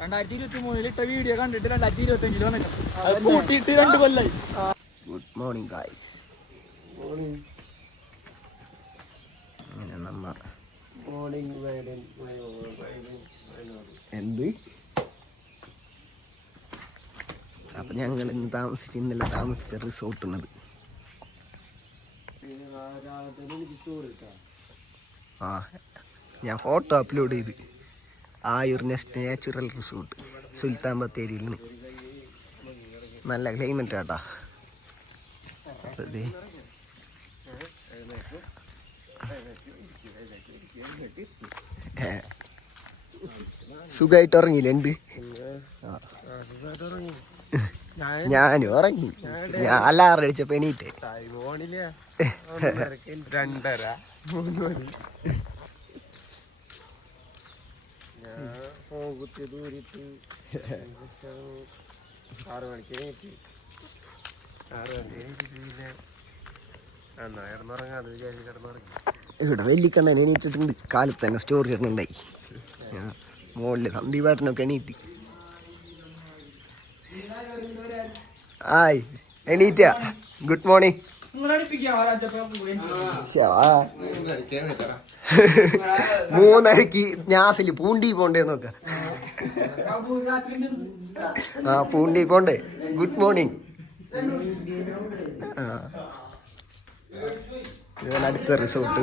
2023 ഇട്ട വീഡിയോ കണ്ടിട്ട് 2025 വന്നിട്ട് കൂട്ടിയിട്ട് 2 കൊല്ലായി. Good morning guys. എന്ത് അപ്പം ഞങ്ങൾ ഇന്നലെ താമസിച്ച റിസോർട്ടുള്ളത്. ആ ഞാൻ ഫോട്ടോ അപ്ലോഡ് ചെയ്ത് ആയൂർ നെസ്റ്റ് നാച്ചുറൽ റിസോർട്ട് സുൽത്താൻ ബത്തേരിയിൽ നിന്ന്. നല്ല ക്ലൈമറ്റ് ആട്ടാ. സുഖമായിട്ട് ഉറങ്ങിയില്ലേ? ഉണ്ട്. ഞാനും ഉറങ്ങി. ഞാൻ അലാറം അടിച്ചപ്പോ എണീറ്റേ. 2:30 3 മണി. ഇവിടെ വെല്ലിക്കണ്ണൻ എണീറ്റിട്ടുണ്ട്. കാലത്ത് തന്നെ സ്റ്റോറി ഇടുന്നുണ്ടായി. മുകളില് സന്ദീപാട്ടനൊക്കെ എണീറ്റ്. ആയ് എണീറ്റ. Good morning. 3:30 ഞാസില് പൂണ്ടി പോണ്ടേ നോക്ക. ആ പൂണ്ടി പോണ്ടേ. Good morning. ഇതാണ് അടുത്ത റിസോർട്ട്.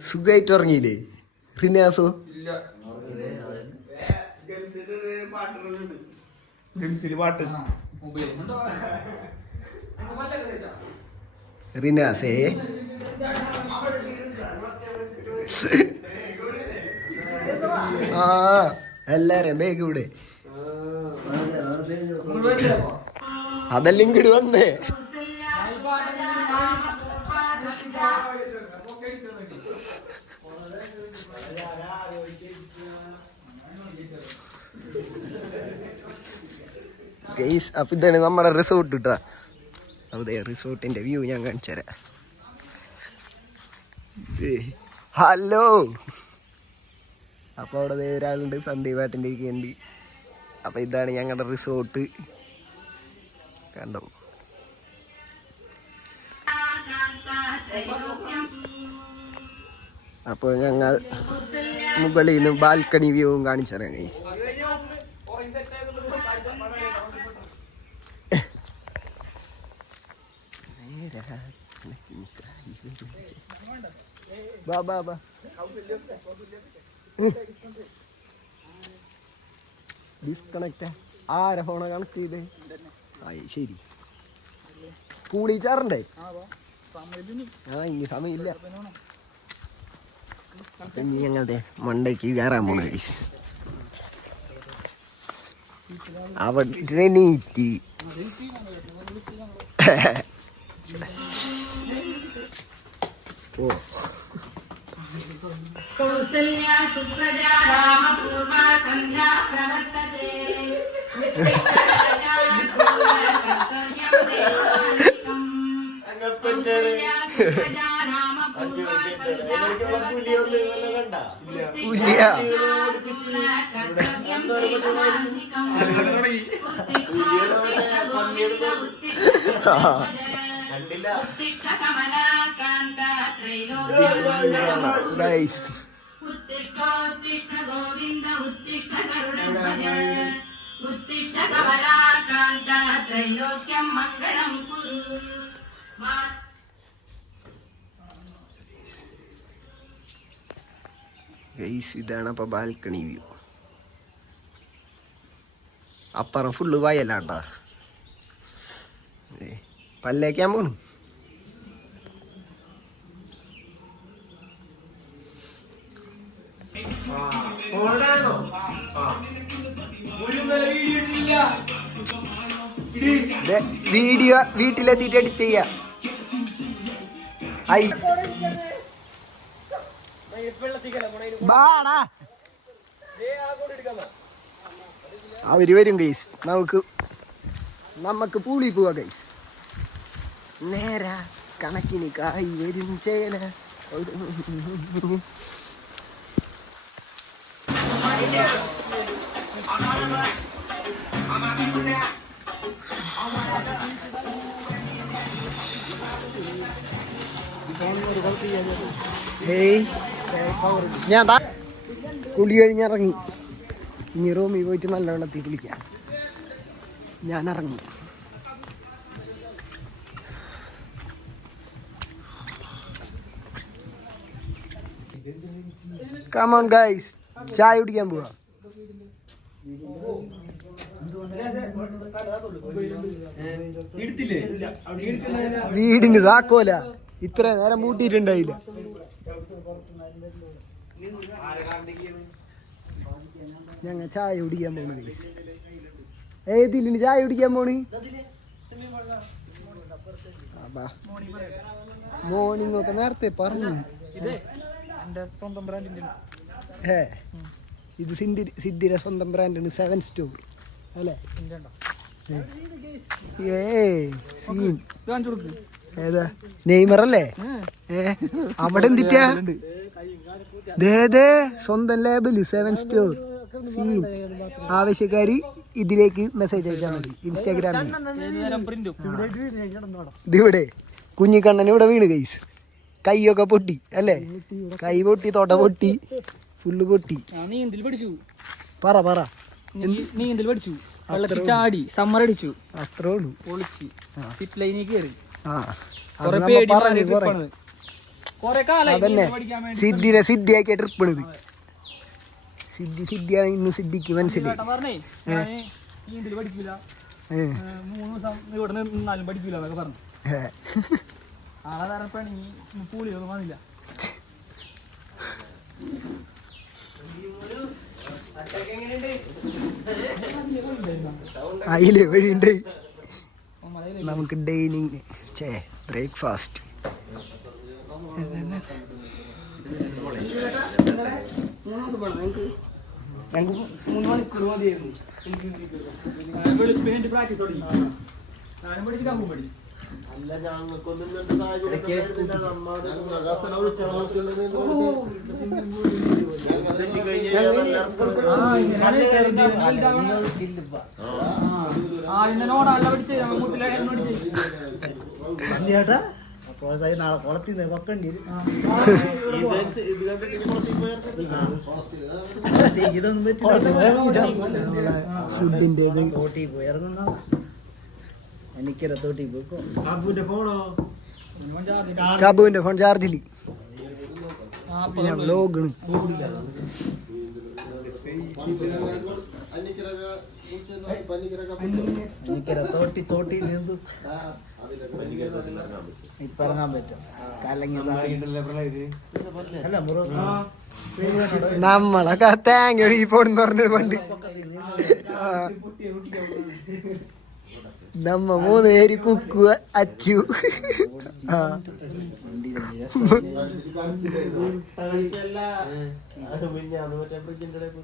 സുഖമായിട്ട് ഉറങ്ങിയില്ലേ റിനാസോ? റിനാസേ ആ എല്ലാരും ബേഗ് ഇവിടെ. അതെല്ലാം ഇങ്ങോട്ട് വന്നേ. ഗൈസ് അപ്പൊ ഇതാണ് നമ്മുടെ റിസോർട്ട് കിട്ടാ. അതെ റിസോർട്ടിന്റെ വ്യൂ ഞാൻ കാണിച്ചു തരാം. ഹലോ. അപ്പോൾ അവിടെ ഒരാളുണ്ട്, സന്ദീപാട്ടിൻ്റെ ഒക്കെ ഉണ്ട്. അപ്പം ഇതാണ് ഞങ്ങളുടെ റിസോർട്ട്. കണ്ടോ? അപ്പോൾ ഞങ്ങൾ മുകളിൽ നിന്ന് ബാൽക്കണി വ്യൂവും കാണിച്ചു തരാം ഗൈസ്. ബാ ബാ ബാ. ഡിസ്കണക്റ്റ്. ആരാ ഫോണ് കണക്ട് ചെയ്തേ? ആയി ശരി. കൂളിച്ചാറുണ്ടേ? ആ ഇനി സമയമില്ല. ഇനി ഞങ്ങളുടെ മണ്ടയ്ക്ക് കയറാൻ പോണ ഗൈസ്. അവിടെ നീറ്റി ഓ കൗസല്യാ സുപ്രജാ രാമപൂർവാ സന്ധ്യാ പ്രവർത്തതേ. ഉത്തിഷ്ഠോത്തിഷ്ഠ ഗോവിന്ദ ഉത്തിഷ്ഠ കരുണധ്വജ ഉത്തിഷ്ഠ കമലാകാന്ത ത്രൈലോക്യം മംഗളം കുരു. ഇതാണ് അപ്പൊ ബാൽക്കണി വ്യൂ. അപ്പുറം ഫുള്ള് വയലാണ്ടാ. പല്ലേക്കാൻ പോണ്. വീഡിയോ വീട്ടിലെത്തിയിട്ട് എഡിറ്റ് ചെയ്യാ. അവര് വരും ഗൈസ്. നമുക്ക് പൂളി പോവാ ഗൈസ്. നേരാ കണക്കിന് കായ് വരും ചേന. ഞാൻ കുളി കഴിഞ്ഞിറങ്ങി. ഇനി റൂമിൽ പോയിട്ട് നല്ല വെള്ളത്തിൽ കുളിക്കാം. ഞാൻ ഇറങ്ങി. Come on guys, ചായ കുടിക്കാൻ പോവാ. വീടിന് താക്കോല ഇത്ര നേരം മൂട്ടിയിട്ടുണ്ടായില്ല. ഞങ്ങൾ ചായ കുടിക്കാൻ പോണു ഗൈസ്. ഏതില്ല ചായ കുടിക്കാൻ പോണ്? മോർണിംഗ് ഒക്കെ നേരത്തെ പറഞ്ഞു. ഇത് സിദ്ധിയുടെ സ്വന്തം ബ്രാൻഡാണ് 7 സ്റ്റോർ അല്ലേ? ഏതാ നെയ്മർ അല്ലേ? അവിടെ എന്തിട്ടാ സ്വന്തം ലേബിള് 7 സ്റ്റോർ സീൻ. ആവശ്യക്കാര് ഇതിലേക്ക് മെസ്സേജ് അയച്ചാൽ മതി ഇൻസ്റ്റാഗ്രാമിൽ. ഇതിവിടെ കുഞ്ഞിക്കണ്ണൻ ഇവിടെ വീണ് ഗൈസ്. കൈയൊക്കെ പൊട്ടി അല്ലേ? കൈ പൊട്ടി, തൊട പൊട്ടി, ഫുള്ള് പൊട്ടി. പറ ചാടി സമ്മർ അടിച്ചു. അത്രേ ഉള്ളൂ. അതന്നെ സിദ്ധിയാക്കിയ ട്രിപ്പാണിത്. സിദ്ധിയാണ് ഇന്ന് സിദ്ധിക്ക് മനസ്സിലായി. അതിലെ വഴിയുണ്ട് നമുക്ക് ഡൈനിങ് ബ്രേക്ക്ഫാസ്റ്റ്. ഞങ്ങൾക്ക് 3 മണിക്കൂർ മതിയായിരുന്നു. ഞാനും പഠിച്ചു കമ്പും പഠിച്ചു. നാളെ കുളത്തിൽ വെക്കേണ്ടി വരും. ഇതൊന്നും ഫുഡിന്റെ തോട്ടി പോയി ഇറങ്ങുന്ന എനിക്കര തോട്ടി പോയിക്കോ. കാബുവിന്റെ ഫോൺ ചാർജില് വ്ലോഗാണ്. എനിക്കര തോട്ടി നീന്തു ഇപ്പറങ്ങാൻ പറ്റും. നമ്മളൊക്കെ തേങ്ങ ഒഴുകി പോണെന്ന് പറഞ്ഞു പണ്ട്. നമ്മ 3 പേര് കുക്കുക അച്ചു.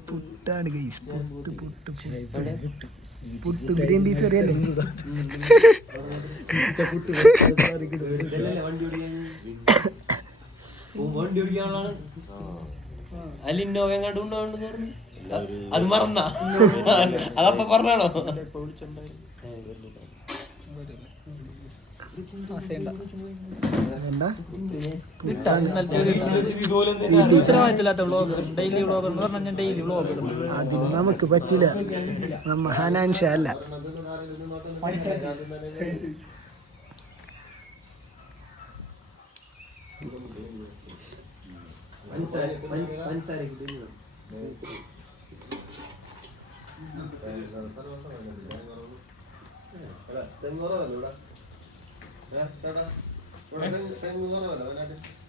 പുട്ടാണ് ഗൈസ്. പുട്ട് ഗ്രീൻ പീസ് അറിയാലോ. അത് മറന്ന അതപ്പ പറഞ്ഞാണോ? അതിന് നമുക്ക് പറ്റില്ല. നമ്മ ഹനാൻഷ അല്ല.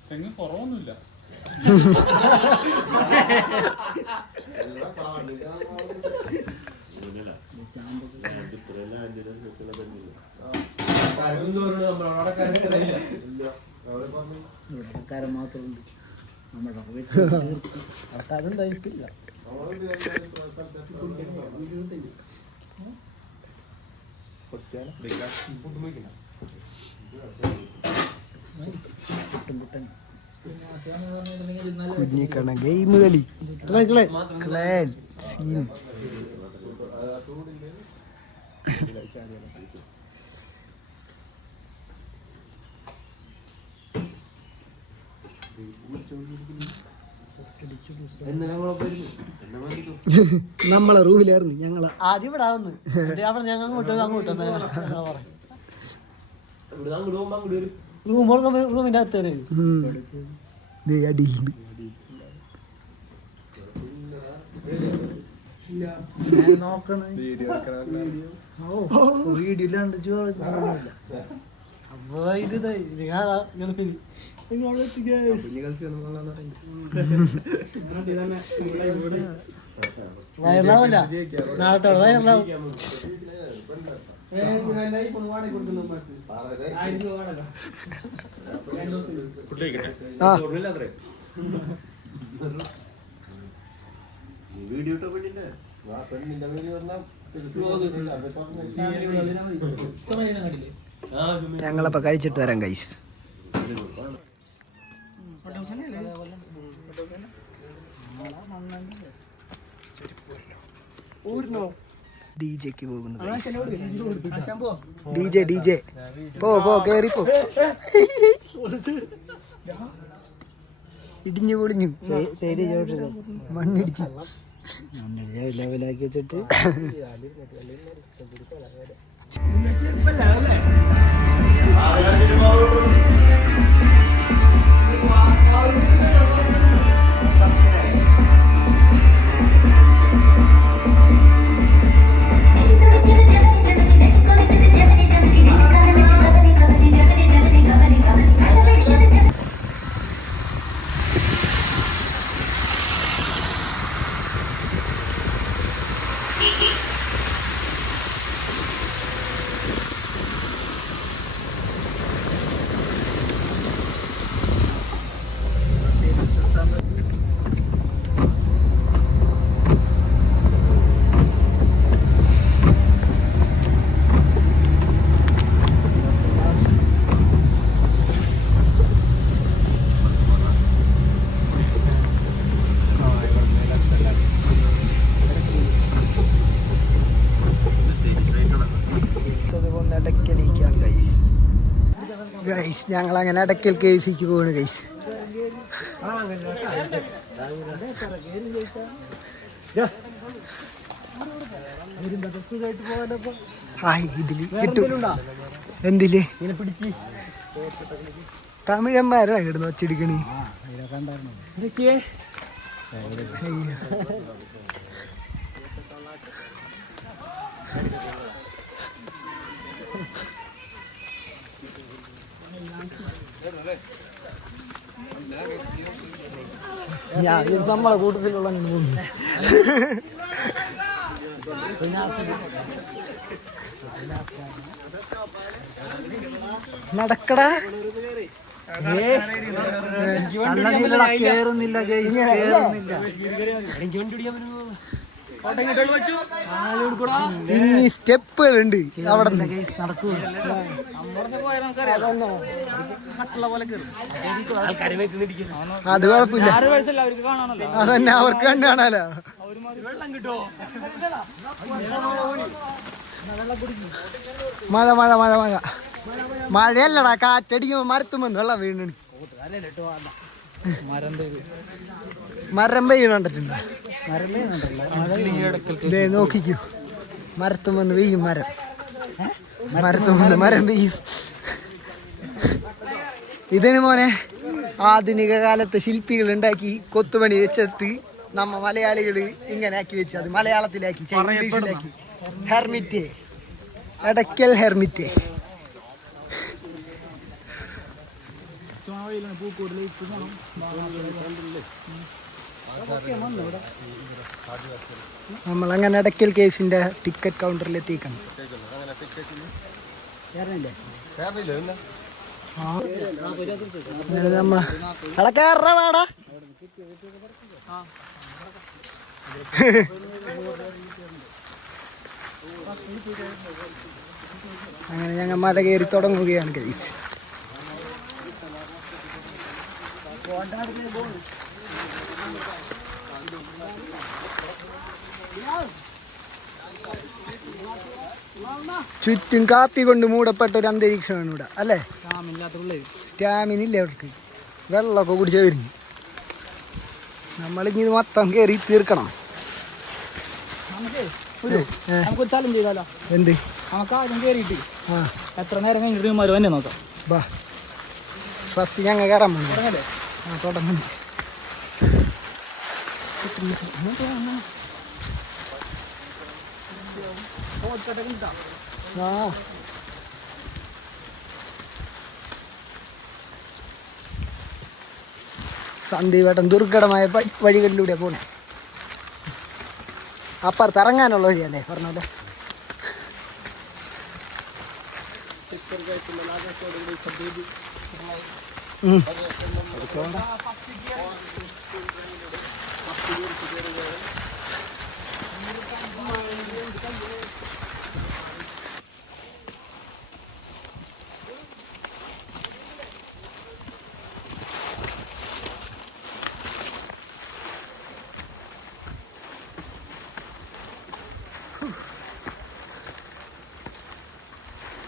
തെങ്ങ് കുറവൊന്നുമില്ല. ഇവിടക്കാരൻ മാത്രമുണ്ട്. നമ്മുടെ ആൾക്കാരുണ്ടായിട്ടില്ല. കുഞ്ഞിക്കണ ഗെയിം കളി ക്ലാൻ സീൻ. നമ്മളെ റൂമിലായിരുന്നു ഞങ്ങളെ ആദ്യം ഇവിടെ ആവുന്നു. ഞങ്ങൾ അങ്ങോട്ട് റൂമിന്റെ അകത്ത് അടിയിലുണ്ട്. നോക്കണ വീഡിയോ ഇല്ലാണ്ട് അപ്പൊ ഇത് ഗൾഫിൽ വയറിലാവില്ല. നാളത്തോടെ വയറിലാവും. ഞങ്ങളപ്പോ കഴിച്ചിട്ട് വരാം ഗൈസ്. ഡിജെക്ക് പോകുന്നു. ഡിജെ പോ കേറിപ്പോ. ഇടിഞ്ഞു പൊളിഞ്ഞു. മണ്ണിടിച്ച് ലെവലാക്കി വെച്ചിട്ട് ഗൈസ്. ഞങ്ങൾ അങ്ങനെ അടക്കൽ കേസിക്ക് പോവാണ് ഗൈസ്. ഇതില് കിട്ടും. എന്തില് തമിഴന്മാരാ കിടന്ന് വച്ചെടുക്കണേ. ഞാൻ നമ്മളെ കൂട്ടത്തിലുള്ള നടക്കടാ. കേറുന്നില്ല ഇനി സ്റ്റെപ്പുകളുണ്ട് അവിടെ അത് കുഴപ്പമില്ല. അതന്നെ അവർക്ക് കണ്ടു കാണാലോ. മഴ മഴ മഴ മഴ മഴയല്ലടാ, കാറ്റടിക്കുമ്പോ മരത്തുമ്പോ വെള്ളം വീണ് മരം പെയ്യണ കണ്ടിട്ടുണ്ട്. നോക്കിക്കൂ, മരത്തുമ്പോ പെയ്യും മരം. മരത്തുമ്പോ മരം പെയ്യും. ഇതിന് മോനെ ആധുനിക കാലത്തെ ശില്പികൾ ഉണ്ടാക്കി കൊത്തുപണി വെച്ചിട്ട് നമ്മ മലയാളികള് ഇങ്ങനെ ആക്കി വെച്ച് അത് മലയാളത്തിലാക്കി ഇംഗ്ലീഷിലാക്കി. Hermit, Edakkal hermit. വെയിലാണ്. പൂക്കോട്ടിലേക്ക് പോകണം. നമ്മളങ്ങനെ ഇടയ്ക്കൽ കേസിന്റെ ടിക്കറ്റ് കൗണ്ടറിൽ എത്തിക്കണം. അങ്ങനെ ഞങ്ങൾ മല കയറി തുടങ്ങുകയാണ് ഗൈസ്. ചുറ്റും കാപ്പി കൊണ്ട് മൂടപ്പെട്ട ഒരു അന്തരീക്ഷമാണ് ഇവിടെ അല്ലേ. സ്റ്റാമിന ഇല്ല അവർക്ക്. വെള്ളമൊക്കെ കുടിച്ച് വരുന്നു. നമ്മളിനി ഇത് മൊത്തം കയറി തീർക്കണം. നമുക്കൊരു ചലഞ്ച് ചെയ്താലോ? എന്ത്? നമുക്ക് ആദ്യം കയറിയിട്ട് എത്ര നേരം കഴിഞ്ഞിട്ട് തന്നെ നോക്കാം. ബാ ഫസ്റ്റ് ഞങ്ങൾ കയറാൻ പോകുന്നു. തുടങ്ങുന്നു. സന്ദീപേട്ടൻ ദുർഘടമായ വഴികളിലൂടെ പോണേ. അപ്പുറത്ത് ഇറങ്ങാനുള്ള വഴിയല്ലേ പറഞ്ഞല്ലേ.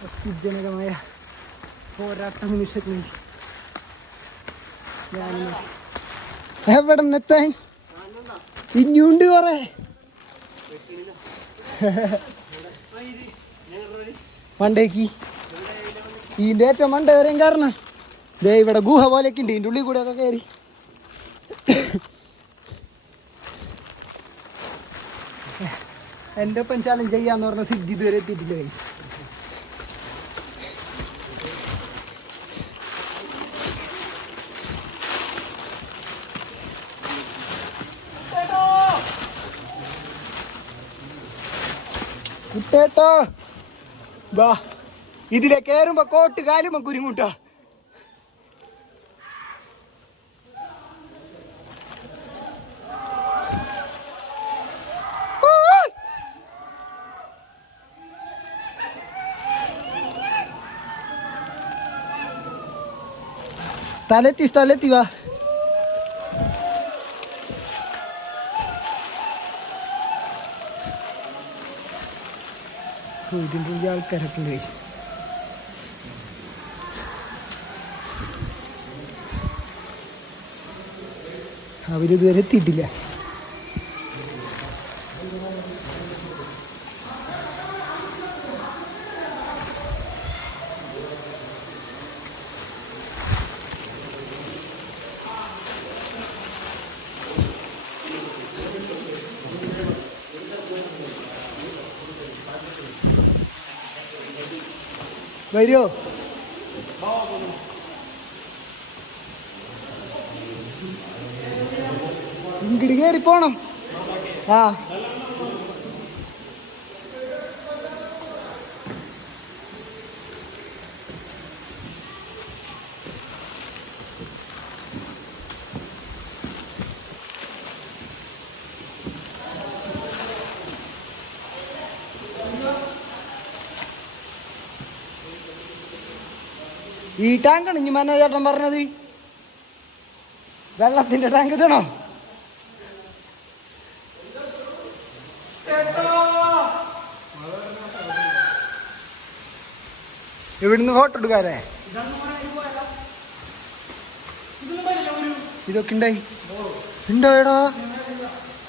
അത്യുജ്ജനകമായ പോരാട്ട നിമിഷങ്ങളിൽ ഞാൻ എവിടെ നിന്നെത്താൻ ഇഞ്ഞുണ്ട് കുറെ. മണ്ടേക്ക് ഇതിൻ്റെ ഏറ്റവും മണ്ട വരെയും കാരണം ദേ ഇവിടെ ഗുഹ പോലെയൊക്കെ ഉണ്ട്. ഇതിൻ്റെ ഉള്ളിൽ കൂടെ ഒക്കെ കയറി എൻ്റെ ഒപ്പം ചാലഞ്ച് ചെയ്യാന്ന് പറഞ്ഞ സിദ്ധി ഇതുവരെ എത്തിയിട്ടില്ല ഗൈസ്. കുട്ടേട്ടോ ബാ, ഇതിലെ കയറുമ്പോ കോട്ട് കാലുമ്പോ കുരുങ്ങൂട്ടോ. സ്ഥലത്തി വാ. ഇതിൻ്റെ ഉള്ളിൽ ആൾക്കാരൊക്കെ ഉണ്ട്. അവരിതുവരെ എത്തിയിട്ടില്ല. വരുമോ? ഇങ്ങോട്ട് കയറി പോണം. ആ ഈ ടാങ്കാണ് ഇനി മനോജേട്ടൻ പറഞ്ഞത്. വെള്ളത്തിന്റെ ടാങ്ക് ഇതാണോ? ഇവിടുന്ന് ഫോട്ടോ എടുക്കാരേ? ഇതൊക്കെ ഉണ്ടായി ഉണ്ടോടാ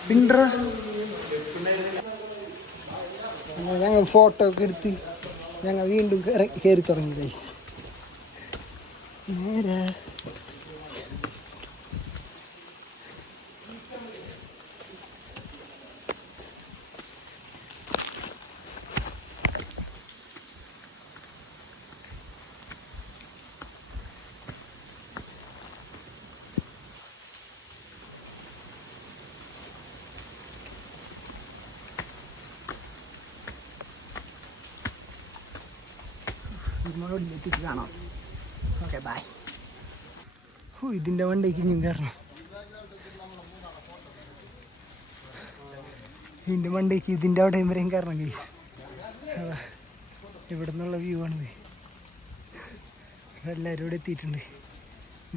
പിണ്ടറ. ഞങ്ങൾ ഫോട്ടോ ഒക്കെ എടുത്ത് ഞങ്ങൾ വീണ്ടും കയറി തുടങ്ങി ഗൈസ്. നേരെ എത്തിച്ച് കാണാം. Okay bye. ഓ ഇതിൻ്റെ വണ്ടിക്ക് ഇനിയും കയറണം. ഇതിൻ്റെ വണ്ടിക്ക് ഇതിൻ്റെ അവിടെയും വരെയും കയറണം ഗൈസ്. അതാ ഇവിടെ നിന്നുള്ള വ്യൂ ആണിത്. എല്ലാവരും ഇവിടെ എത്തിയിട്ടുണ്ട്.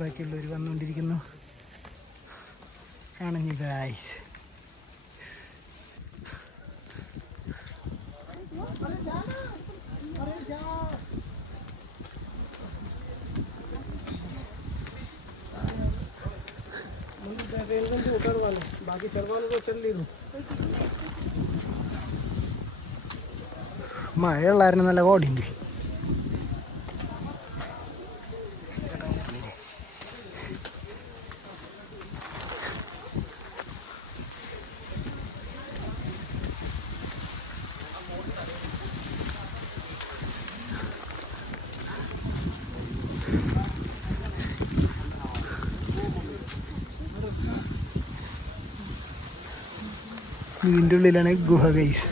ബാക്കിയുള്ളവർ വന്നുകൊണ്ടിരിക്കുന്നു. കാണുന്നു ഗൈസ്. മഴയുള്ളായിരുന്നു, നല്ല കോടിയുണ്ട്. ഇതിൻ്റെ ഉള്ളിലാണ് ഗുഹ ഗൈസ്.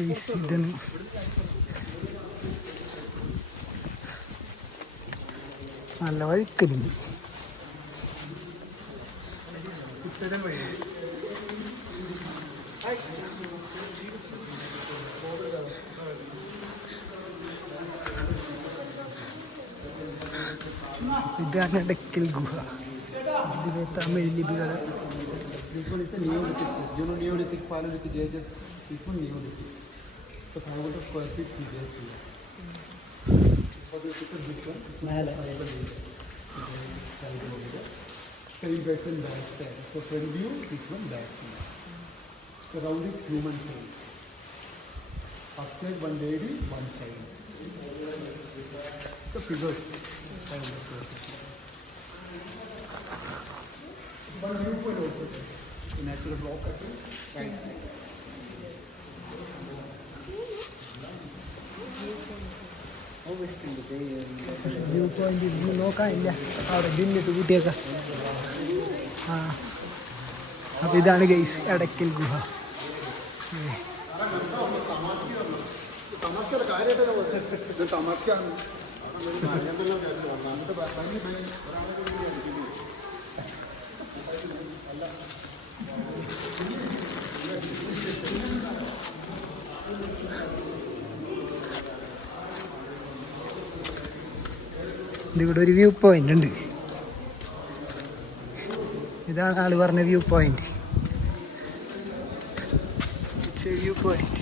ഇതാണ് നല്ല വഴുക്കലുണ്ട്. ഇതാണ് എടക്കൽ ഗുഹ. ഇതിലെ തമിഴ് ലിപികൾ. natural rock right side. View point view നോക്കാനില്ല, അവിടെ ഡിന്നിട്ട് കൂട്ടിയേക്കാം. ആ അപ്പോൾ ഇതാണ് ഗൈസ് എടക്കൽ ഗുഹ. ഇതിവിടെ ഒരു വ്യൂ പോയിന്റ് ഉണ്ട്. ഇതാണ് ആള് പറഞ്ഞ വ്യൂ പോയിന്റ്. വ്യൂ പോയിന്റ്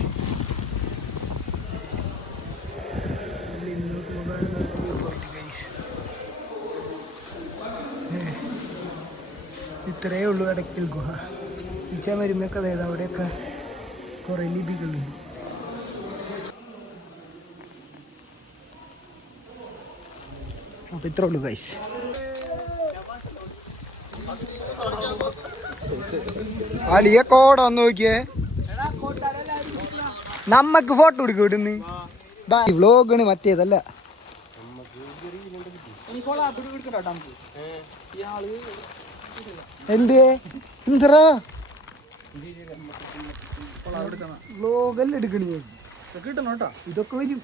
ഇത്രയേ ഉള്ളൂ എടക്കൽ ഗുഹ. ഇച്ചാൻ വരുമ്പോഴൊക്കെ അതായത് അവിടെയൊക്കെ കുറേ ലിപികളുണ്ട്. അപ്പോൾ ഇത്രേ ഉള്ളൂ ഗൈസ്. വലിയ കോടാന്ന് നോക്കിയേ, നമ്മക്ക് ഫോട്ടോ എടുക്കും ഇവിടുന്ന്. വ്ലോഗാണ്, മറ്റേതല്ല. എന്ത് എന്തറാ വ്ലോഗെല്ലാം എടുക്കണേ കിട്ടണം കേട്ടോ. ഇതൊക്കെ വരും.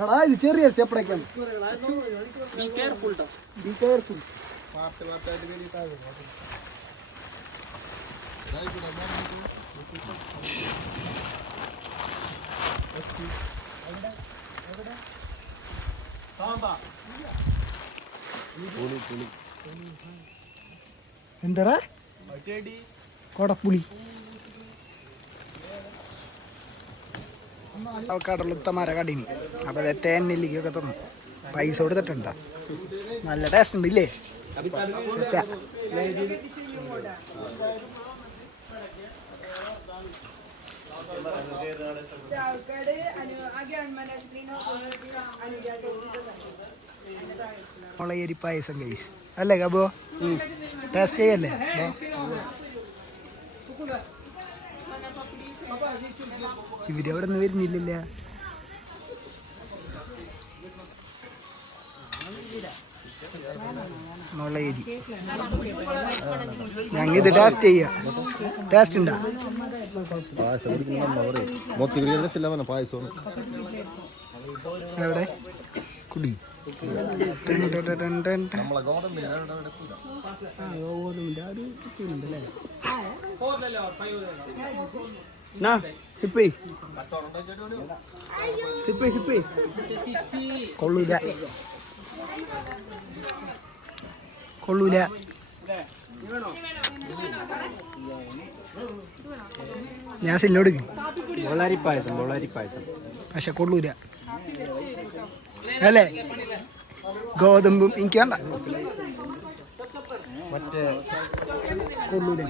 എടാ ഇത് ചെറിയ സ്റ്റെപ്പടയ്ക്കാണ്. ബി കെയർഫുൾ ട്ടോ. Be careful. എന്തറാ കൊടപ്പുളി. കടലുത്തമാര കടീനി. അപ്പോൾ അത് തേനെല്ലിക്കൊക്കെ തന്നു. പൈസ കൊടുത്തിട്ടുണ്ടോ? നല്ല ടേസ്റ്റ് ഉണ്ട് ഇല്ലേ? സെറ്റാ. മുളയരി പായസം ഗൈസ് അല്ലേ കബോ? ടേസ്റ്റ് ചെയ്യല്ലേ? ഇവരവിടെ നിന്ന് വരുന്നില്ല. മുളയരി. ഞങ്ങൾ ഇത് ടേസ്റ്റ് ചെയ്യാം. ടേസ്റ്റ് ഉണ്ടോ? എവിടെ കുടി കൊള്ളൂല കൊള്ളൂല. ഞാൻ സില്ലോട് പക്ഷെ കൊള്ളൂല അല്ലേ? ഗോതമ്പും എനിക്ക് വേണ്ട. കൊള്ളൂല.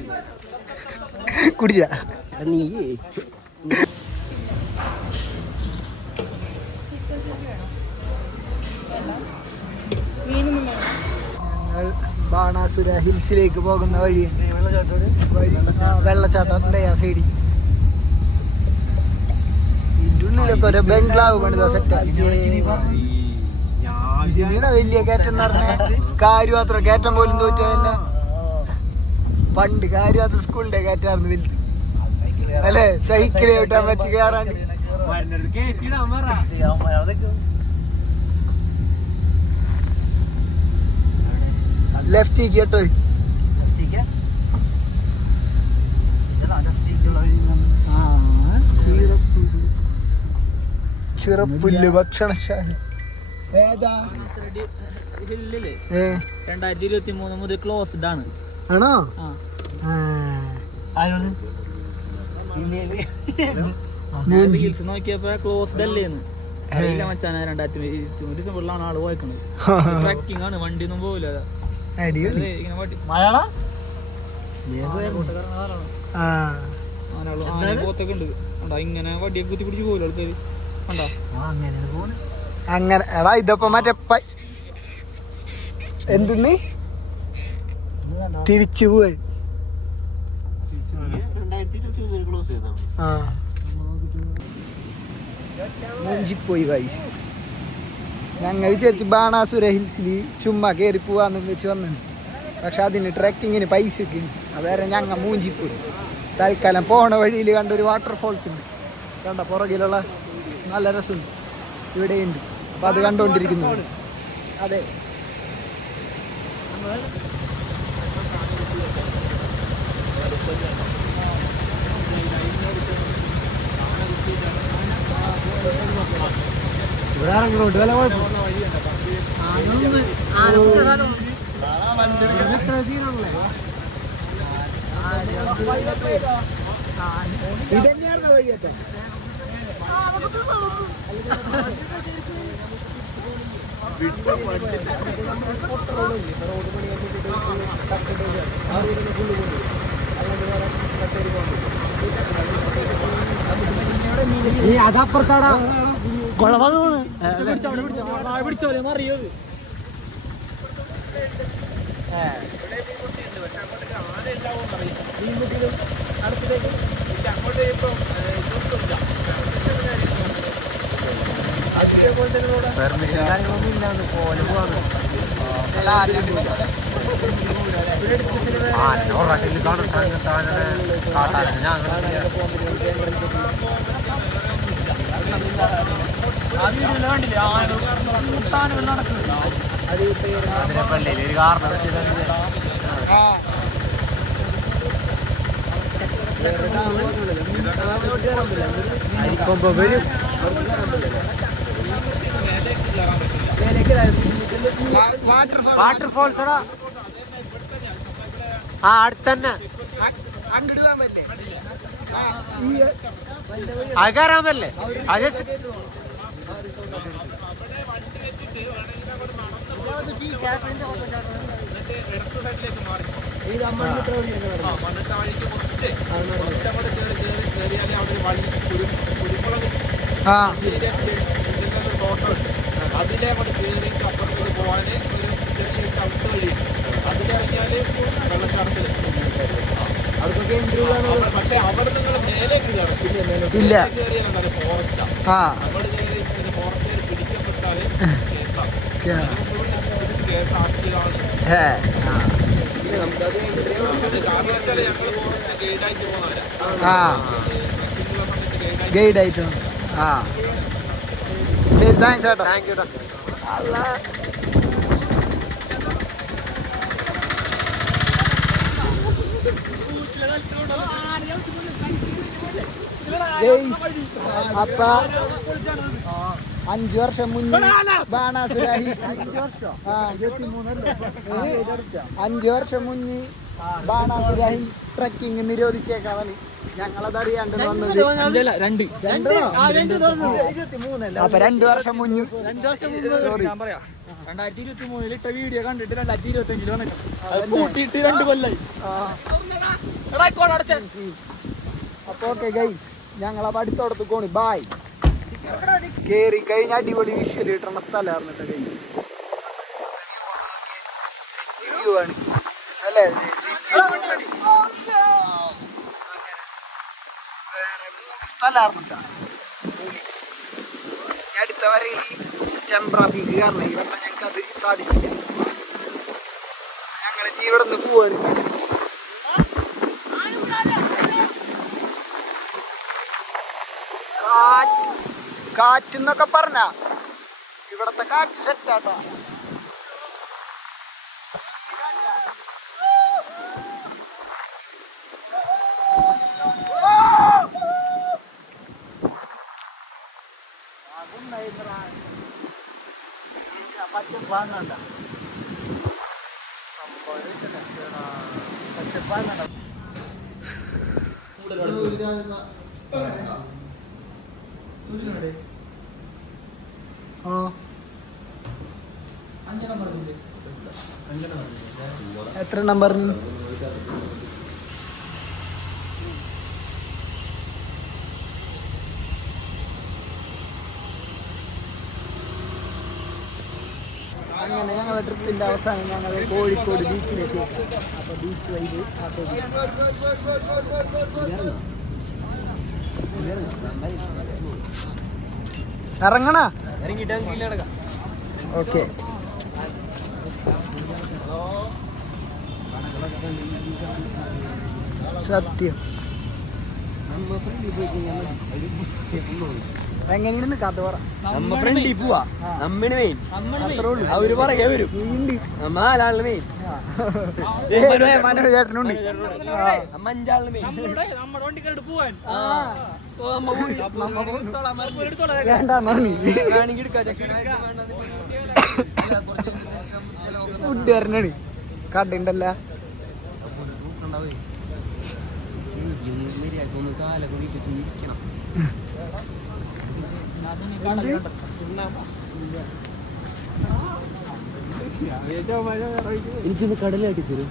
കുടിച്ച നീ ഞങ്ങൾ ബാണാസുര ഹിൽസിലേക്ക് പോകുന്ന വഴിയുണ്ട്. വെള്ളച്ചാട്ടത്തിന്റെ ആ സൈഡിൽ ഇതിൻ്റെ ഉള്ളിലൊക്കെ ഒരു ബംഗ്ലാവ് പണിതാ സെറ്റാക്കി. ഇതിനാണ് വലിയ കയറ്റം എന്ന് പറഞ്ഞാൽ കാര്യമാത്ര കയറ്റം പോലും തോറ്റോ തന്നെ. പണ്ട് കാര്യമാത്ര സ്കൂളിന്റെ കയറ്റായിരുന്നു വലുത് അല്ലേ? സൈക്കിൾ ചവിട്ടാൻ പറ്റി കയറാണ്ട്. ലെഫ്റ്റിക്ക് കേട്ടോ. ചിറപ്പുല്ല് ഭക്ഷണശാല ഏതാ? 2023 മുതൽ ക്ലോസ്ഡ് ആണ്. ആണോ? നോക്കിയപ്പോ ക്ലോസ്ഡ് അല്ലേന്ന് മച്ചാന. 2023 ഡിസംബറിലാണ് ആള് പോയിക്കണത്. ട്രക്കിംഗ് ആണ്, വണ്ടി ഒന്നും പോവില്ല. പോത്തൊക്കെ ഉണ്ട് ഇങ്ങനെ വടിയൊക്കെ കുത്തി പിടിച്ച് പോകില്ല ആൾക്കാര്. അങ്ങനെ എടാ ഇതപ്പോ മറ്റേ എന്തെന്ന് തിരിച്ചു പോയി. മൂഞ്ചിപ്പോയി വൈസ്. ഞങ്ങൾ വിചാരിച്ച് ബാണാസുര ഹിൽസിൽ ചുമ്മാ കയറി പോവാന്ന് വെച്ച് വന്നു. പക്ഷെ അതിന് ട്രക്കിങ്ങിന് പൈസ ഒക്കെ ഉണ്ട്. അതുവരെ ഞങ്ങൾ മൂഞ്ചിപ്പോയി. തൽക്കാലം പോണ വഴിയിൽ കണ്ടൊരു വാട്ടർഫോൾസ് ഉണ്ട്. കണ്ട പുറകിലുള്ള നല്ല രസമുണ്ട്. ഇവിടെയുണ്ട്. അപ്പം അത് കണ്ടുകൊണ്ടിരിക്കുന്നു. അതെ ഇതന്നെയായിരുന്നു വഴിയൊക്കെ. അതപ്പുറത്താടാ പിടിച്ചോലെ മറിയോ. പെർമിഷൻ കാര്യങ്ങളൊന്നും ഇല്ലാന്ന് പോലെ പോവാന്ന്. അതിനെ പള്ളിയിൽ ഒരു കാരണം വാട്ടർഫോൾസ് ആ അടുത്തന്നെ അത് കയറാൻ പറ്റില്ലേ? അത് അതിലെ അപ്പുറത്തോട്ട് പോകാൻ ചെറിയ ചവിട്ട് വഴി അതിലിറങ്ങിയാല് വെള്ളച്ചാട്ടത്തില് പക്ഷെ അവിടെ നിങ്ങൾ മേലേക്ക് ഇല്ല ഫോറസ്റ്റാ. അവിടെ ഫോറസ്റ്റ് പിടിക്കപ്പെട്ടാല് കേസാണ്. കേസാക്കിയതാണ് കാരണം വെച്ചാൽ ഞങ്ങൾ ഫോറസ്റ്റ് ഗൈഡായിട്ട് പോകുന്നവരാ. ആ ഗൈഡായിട്ട്. ആ ശരി, താങ്ക്സ് ചേട്ടാ. Thank you. അല്ല അപ്പ 5 വർഷം മുന്നേ ബാണാസുര ഹിൽസ് 5 വർഷം മുന്നേ ബാണാസുര ഹിൽസ് ട്രക്കിംഗ് നിരോധിച്ചേക്കാണ്. ഞങ്ങളത് അറിയാണ്ട് വന്നത്. അപ്പൊ 2 വർഷം മുന്നേ സോറി 2023 ഇട്ട വീഡിയോ കണ്ടിട്ട് 2025 വന്നിട്ട് കൂട്ടിയിട്ട് 2 കൊല്ലായി. അപ്പൊ ഓക്കെ ഗൈസ്, ഞങ്ങളപ്പോ അടുത്തോടത്ത് പോണു. ബായ്. കേറി കഴിഞ്ഞ അടിപൊളി വിഷ്വൽ കിട്ടുന്ന സ്ഥലമായിരുന്നു ഗൈസ്. വ്യൂ ആണ് അല്ലേ? വേറെ സ്ഥലമായിരുന്നു. അടുത്ത വരയിൽ ചെമ്പ്ര പീക്ക് കാരണം ഈ വട്ടം ഞങ്ങൾക്ക് അത് സാധിച്ചില്ല. ഞങ്ങൾ ഇവിടെ നിന്ന് പോവാണ്. കാറ്റെന്നൊക്കെ പറഞ്ഞ ഇവിടത്തെ കാറ്റ് സെറ്റാട്ടോ. എത്ര നമ്പറിന്? അങ്ങനെ ഞങ്ങളുടെ ട്രിപ്പിന്റെ അവസാനം ഞങ്ങൾ കോഴിക്കോട് ബീച്ചിലേക്ക് എത്തി. അപ്പൊ ബീച്ച് വൈബ് ഇറങ്ങണ. ഓക്കെ സത്യം. എങ്ങനെയാണ് കഥ പറ? നമ്മ ഫ്രണ്ടിൽ പോവാ. നമ്മന് മെയിൻ അവര് പറയാ വരും. മനോജ് ചേട്ടനുണ്ട്. നമ്മ 5 ആളിന് മെയിൻ. വേണ്ടാന്ന് പറഞ്ഞു. ഫുഡ് വരണാണ്. കടയുണ്ടല്ല. എനിക്കൊന്ന് കടലാക്കി തരും.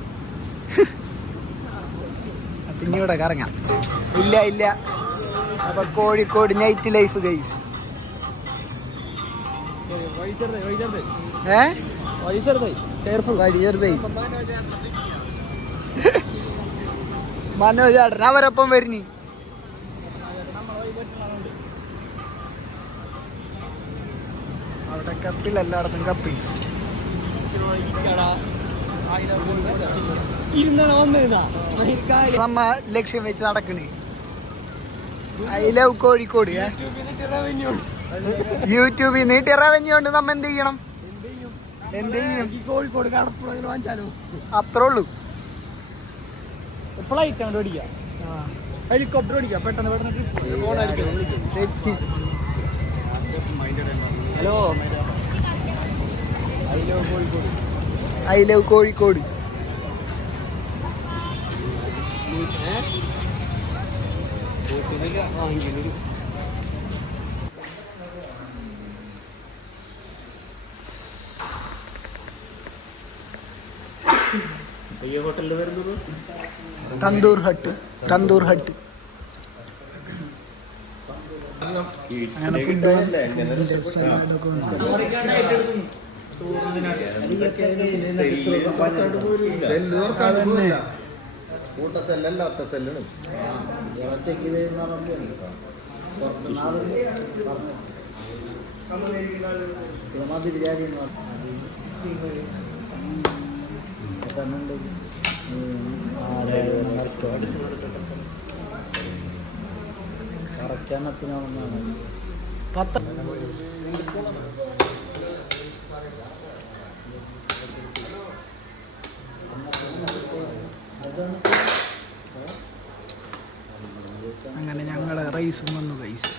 പിന്നെ ഇവിടെ കറങ്ങാം. ഇല്ല ഇല്ല. അപ്പൊ കോഴിക്കോട് നൈറ്റ് ലൈഫ് ഗൈസ്. വഴി ചെറുതായി. മനോജ് ചേട്ടൻ അവരൊപ്പം വരുന്നി. അവിടെ കപ്പിൽ, എല്ലായിടത്തും കപ്പിൽ. നമ്മ ലക്ഷ്യം വെച്ച് നടക്കണേ. I love Kozhikode. യൂട്യൂബിൽ നീട്ടി റവന്യൂ കൊണ്ട് നമ്മ എന്ത് ചെയ്യണം? കോഴിക്കോട് അത്രേ ഉള്ളൂ. ഫ്ലൈറ്റ് അങ്ങോട്ട് ഓടിക്കാം, ഹെലികോപ്റ്റർ ഓടിക്കാം. പെട്ടെന്ന് ഹലോ, ഐ ലവ് കോഴിക്കോട്. ഹോട്ടലിൽ വരുന്നത് തന്തൂർ ഹട്ട്. അങ്ങനെ ഫുഡ് അതന്നെ. അങ്ങനെ ഞങ്ങളെ റൈസും വന്നു ഗൈസ്.